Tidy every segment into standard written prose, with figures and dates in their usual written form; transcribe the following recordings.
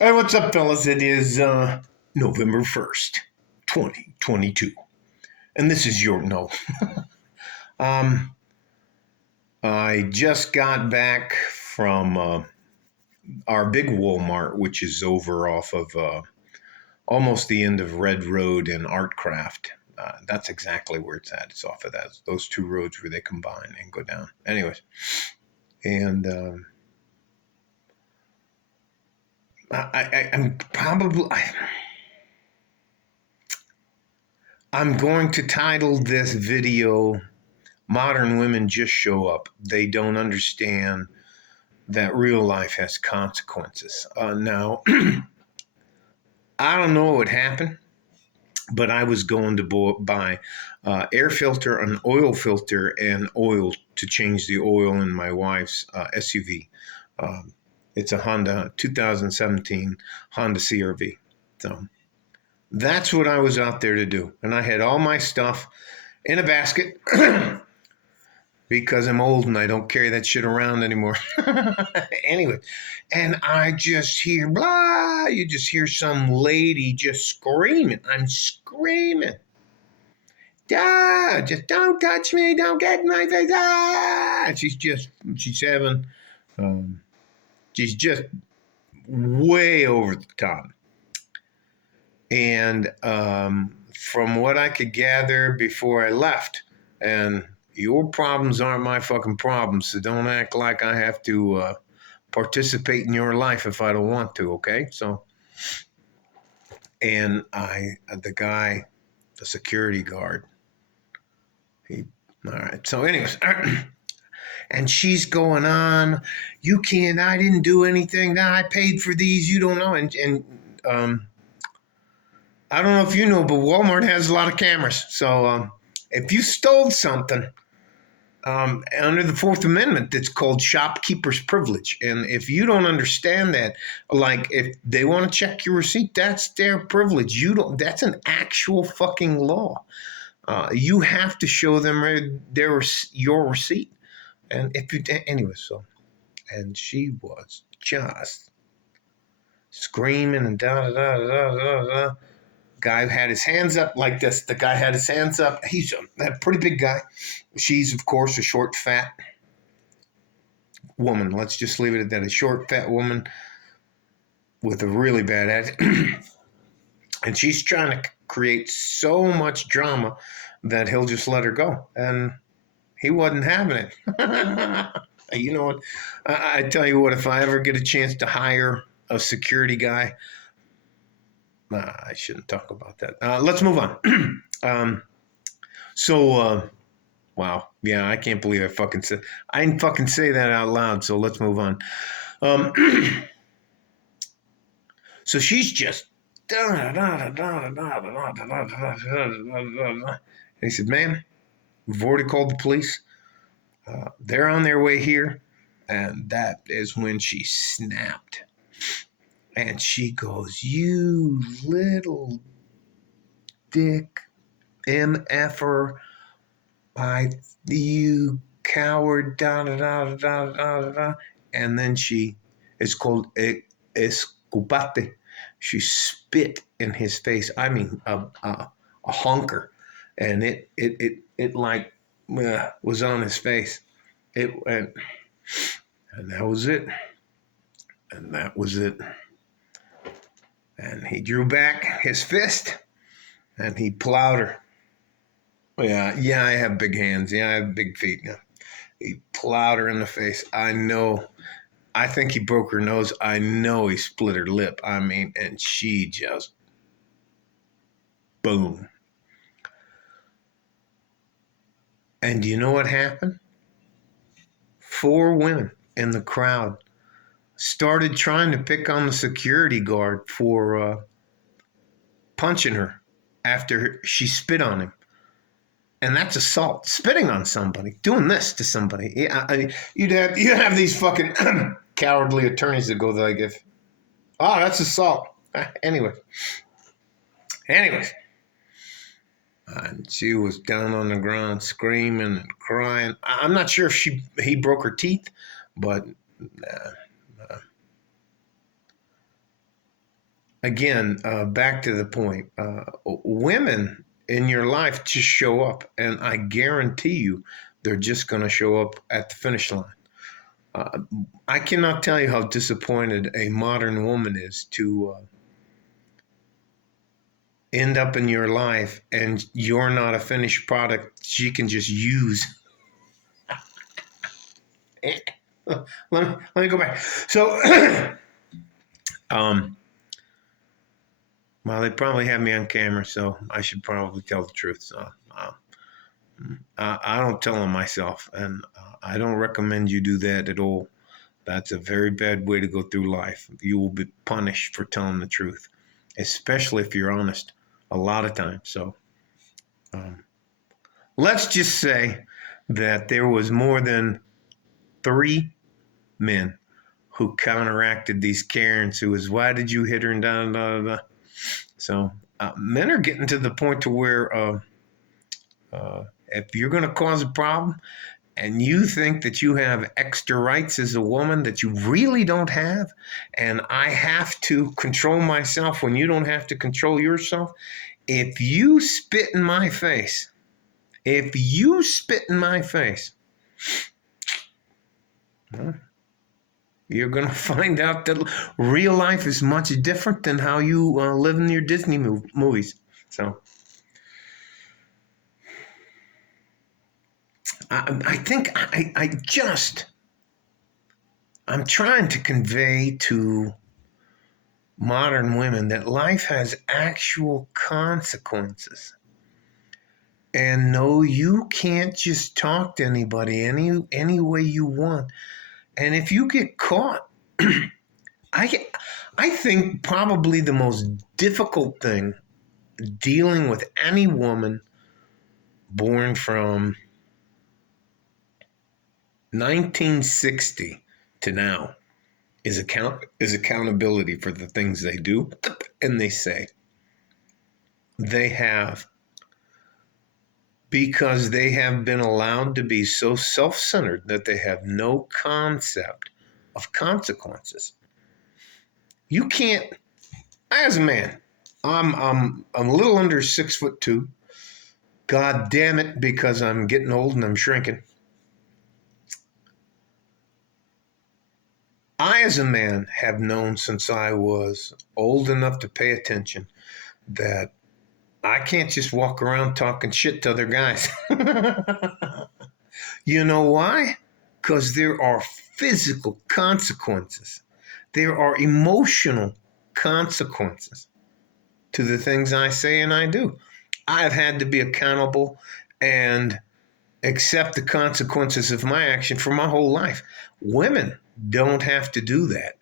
Hey, what's up, fellas? It is November 1st, 2022. And this is your no. Um, I just got back from our big Walmart, which is over off of almost the end of Red Road and Artcraft. That's exactly where it's at. It's off of those two roads where they combine and go down. Anyways, and I'm probably. I'm going to title this video Modern Women Just Show Up. They don't understand that real life has consequences. Now, I don't know what happened, but I was going to buy air filter, an oil filter, and oil to change the oil in my wife's SUV. It's a Honda 2017 Honda CRV. So that's what I was out there to do. And I had all my stuff in a basket because I'm old and I don't carry that shit around anymore. Anyway, and I just hear blah. You just hear some lady just screaming. I'm screaming. Ah, just don't touch me. Don't get my face. Ah! She's having, um, she's just way over the top. And from what I could gather before I left, and your problems aren't my fucking problems, so don't act like I have to participate in your life if I don't want to, okay? So, and the guy, the security guard, all right. So, anyways, and she's going on, you can't, I didn't do anything, I paid for these, you don't know, and I don't know if you know, but Walmart has a lot of cameras. So if you stole something under the Fourth Amendment, it's called shopkeeper's privilege. And if you don't understand that, like if they want to check your receipt, that's their privilege. You don't. That's an actual fucking law. You have to show them your receipt. And if you anyway, so and she was just screaming and da da da da da da. Guy had his hands up like this. The guy had his hands up. He's a pretty big guy. She's, of course, a short, fat woman. Let's just leave it at that. A short, fat woman with a really bad attitude. And she's trying to create so much drama that he'll just let her go. And he wasn't having it. You know what? I tell you what, if I ever get a chance to hire a security guy, I shouldn't talk about that. Let's move on. Wow. Yeah, I can't believe I didn't fucking say that out loud. So let's move on. Um, so she's just. And he said, "Ma'am, we've already called the police. They're on their way here." And that is when she snapped. And she goes, "You little dick MFer, you coward, da da da da da da da." And then it's called escupate. She spit in his face. I mean, a honker. And it like was on his face. It went, and that was it. And that was it. And he drew back his fist and he plowed her. Yeah, I have big hands. Yeah, I have big feet now. He plowed her in the face. I know. I think he broke her nose. I know he split her lip. I mean, and she just, boom. And do you know what happened? 4 women in the crowd started trying to pick on the security guard for punching her after she spit on him. And that's assault. Spitting on somebody, doing this to somebody. Yeah, you'd have these fucking cowardly attorneys that go like, "If that's assault." Anyways, and she was down on the ground screaming and crying. I'm not sure if he broke her teeth, but again, back to the point, women in your life just show up, and I guarantee you they're just going to show up at the finish line. Uh, I cannot tell you how disappointed a modern woman is to end up in your life and you're not a finished product she can just use. Let me go back. So, um, well, they probably have me on camera, so I should probably tell the truth. So, I don't tell them myself, and I don't recommend you do that at all. That's a very bad way to go through life. You will be punished for telling the truth, especially if you're honest a lot of times. So, um, let's just say that there was more than 3 men who counteracted these Karens who was, why did you hit her, and da da da da. So men are getting to the point to where if you're going to cause a problem and you think that you have extra rights as a woman that you really don't have, and I have to control myself when you don't have to control yourself, if you spit in my face, if you spit in my face, well, you're going to find out that real life is much different than how you live in your Disney movies. So I think I'm trying to convey to modern women that life has actual consequences. And no, you can't just talk to anybody any way you want. And if you get caught, I think probably the most difficult thing dealing with any woman born from 1960 to now is accountability for the things they do and they say. They have, because they have been allowed to be so self-centered that they have no concept of consequences. You can't, as a man, I'm a little under 6'2". God damn it, because I'm getting old and I'm shrinking. I, as a man, have known since I was old enough to pay attention that I can't just walk around talking shit to other guys. You know why? Because there are physical consequences. There are emotional consequences to the things I say and I do. I've had to be accountable and accept the consequences of my action for my whole life. Women don't have to do that.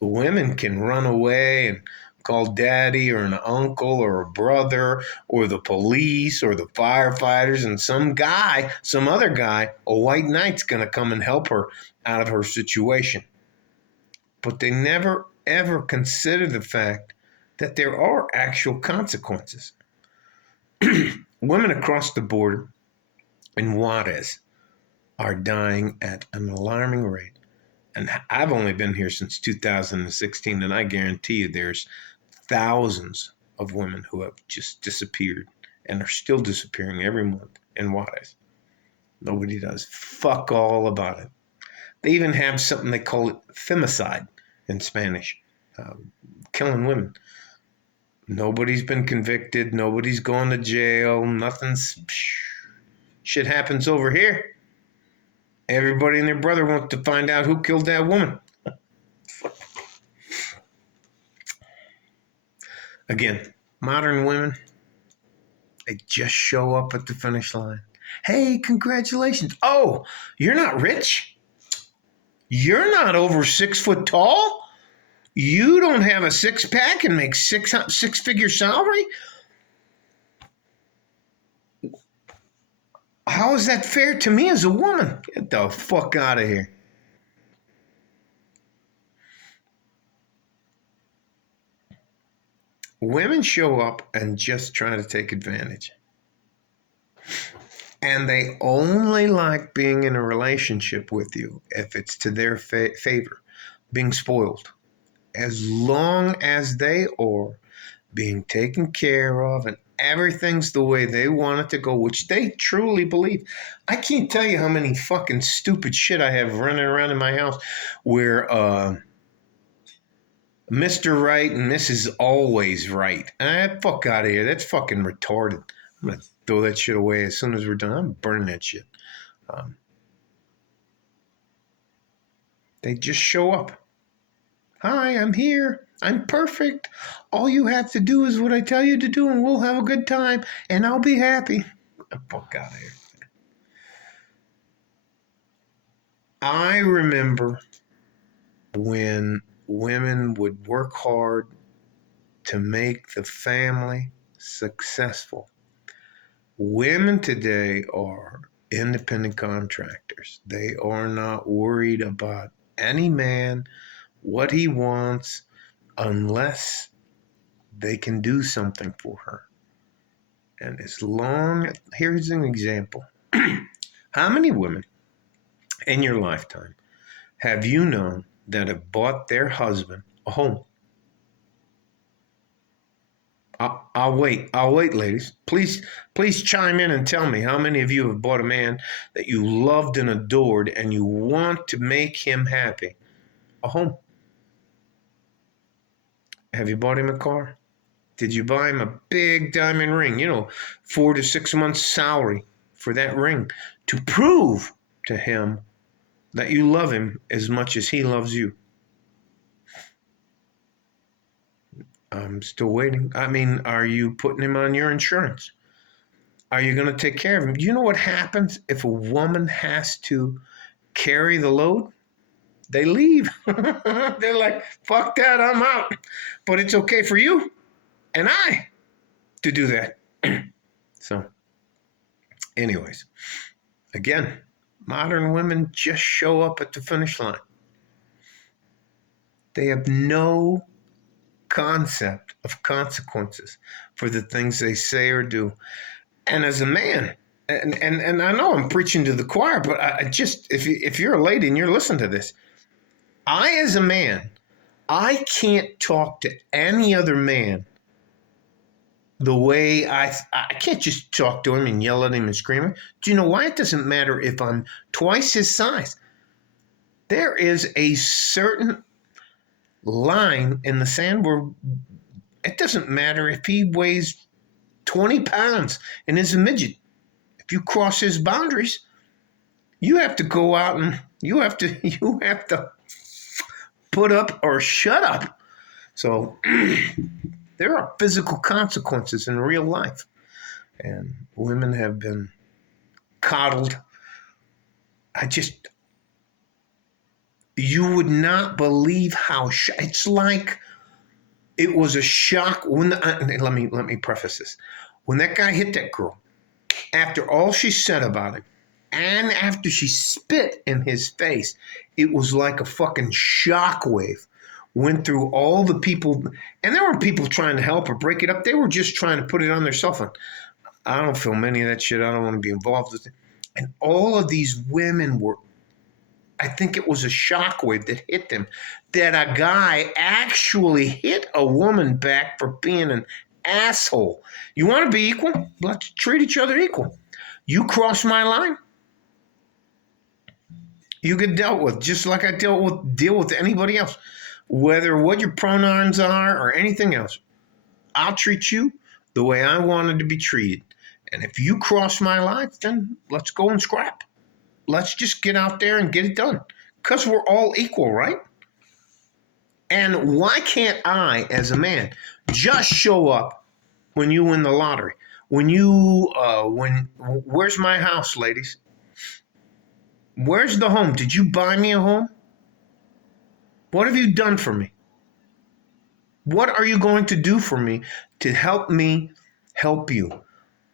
Women can run away and call daddy or an uncle or a brother or the police or the firefighters, and some other guy, a white knight's going to come and help her out of her situation. But they never, ever consider the fact that there are actual consequences. Women across the border in Juarez are dying at an alarming rate. And I've only been here since 2016, and I guarantee you there's thousands of women who have just disappeared and are still disappearing every month in Juarez. Nobody does fuck all about it. They even have something they call it femicide in Spanish, killing women. Nobody's been convicted. Nobody's gone to jail. Nothing's... Shit happens over here. Everybody and their brother wants to find out who killed that woman. Again, modern women, they just show up at the finish line. Hey, congratulations. Oh, you're not rich? You're not over 6 foot tall? You don't have a six-pack and make six-figure salary? How is that fair to me as a woman? Get the fuck out of here. Women show up and just try to take advantage. And they only like being in a relationship with you if it's to their favor, being spoiled. as long as they are being taken care of and everything's the way they want it to go, which they truly believe. I can't tell you how many fucking stupid shit I have running around in my house where Mr. Right and Mrs. Always Right. Fuck out of here. That's fucking retarded. I'm going to throw that shit away as soon as we're done. I'm burning that shit. They just show up. Hi, I'm here. I'm perfect. All you have to do is what I tell you to do, and we'll have a good time, and I'll be happy. Fuck out of here. I remember when women would work hard to make the family successful. Women today are independent contractors. They are not worried about any man, what he wants, unless they can do something for her. And here's an example. How many women in your lifetime have you known that have bought their husband a home? I'll wait, ladies. Please chime in and tell me how many of you have bought a man that you loved and adored and you want to make him happy a home. Have you bought him a car? Did you buy him a big diamond ring? 4 to 6 months salary for that ring to prove to him that you love him as much as he loves you. I'm still waiting. I mean, are you putting him on your insurance? Are you going to take care of him? Do you know what happens if a woman has to carry the load? They leave. They're like, fuck that, I'm out. But it's okay for you and I to do that. So, anyways, again, modern women just show up at the finish line. They have no concept of consequences for the things they say or do. And as a man, and I know I'm preaching to the choir, but I just, if you're a lady and you're listening to this, as a man, I can't talk to any other man the way I can't just talk to him and yell at him and scream at him. Do you know why? It doesn't matter if I'm twice his size. There is a certain line in the sand where it doesn't matter if he weighs 20 pounds and is a midget. If you cross his boundaries, you have to go out and you have to put up or shut up. So there are physical consequences in real life. And women have been coddled. You would not believe how it's like it was a shock when let me preface this. When that guy hit that girl, after all she said about him, and after she spit in his face, it was like a fucking shockwave went through all the people, and there were people trying to help her break it up. They were just trying to put it on their cell phone. I don't film any of that shit. I don't want to be involved with it. And all of these women were, I think it was a shockwave that hit them, that a guy actually hit a woman back for being an asshole. You want to be equal? Let's treat each other equal. You cross my line, you get dealt with just like I deal with anybody else, whether what your pronouns are or anything else. I'll treat you the way I wanted to be treated. And if you cross my line, then let's go and scrap. Let's just get out there and get it done. Because we're all equal, right? And why can't I, as a man, just show up when you win the lottery? Where's my house, ladies? Where's the home? Did you buy me a home? What have you done for me? What are you going to do for me to help me help you?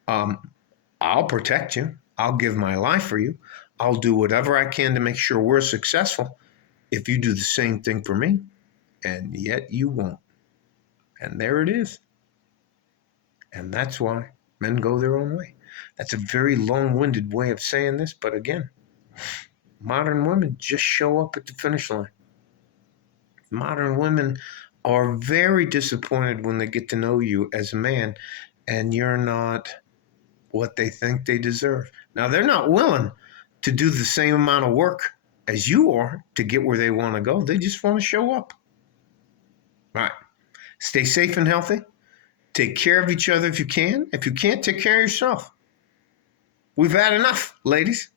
I'll protect you. I'll give my life for you. I'll do whatever I can to make sure we're successful if you do the same thing for me. And yet you won't. And there it is. And that's why men go their own way. That's a very long-winded way of saying this, but again, modern women just show up at the finish line. Modern women are very disappointed when they get to know you as a man and you're not what they think they deserve. Now, they're not willing to do the same amount of work as you are to get where they want to go. They just want to show up. All right. Stay safe and healthy. Take care of each other if you can. If you can't, take care of yourself. We've had enough, ladies.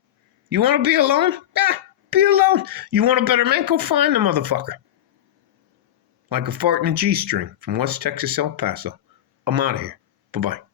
You want to be alone? Yeah, be alone. You want a better man? Go find the motherfucker. Like a fart in a G-string from West Texas, El Paso. I'm out of here. Bye-bye.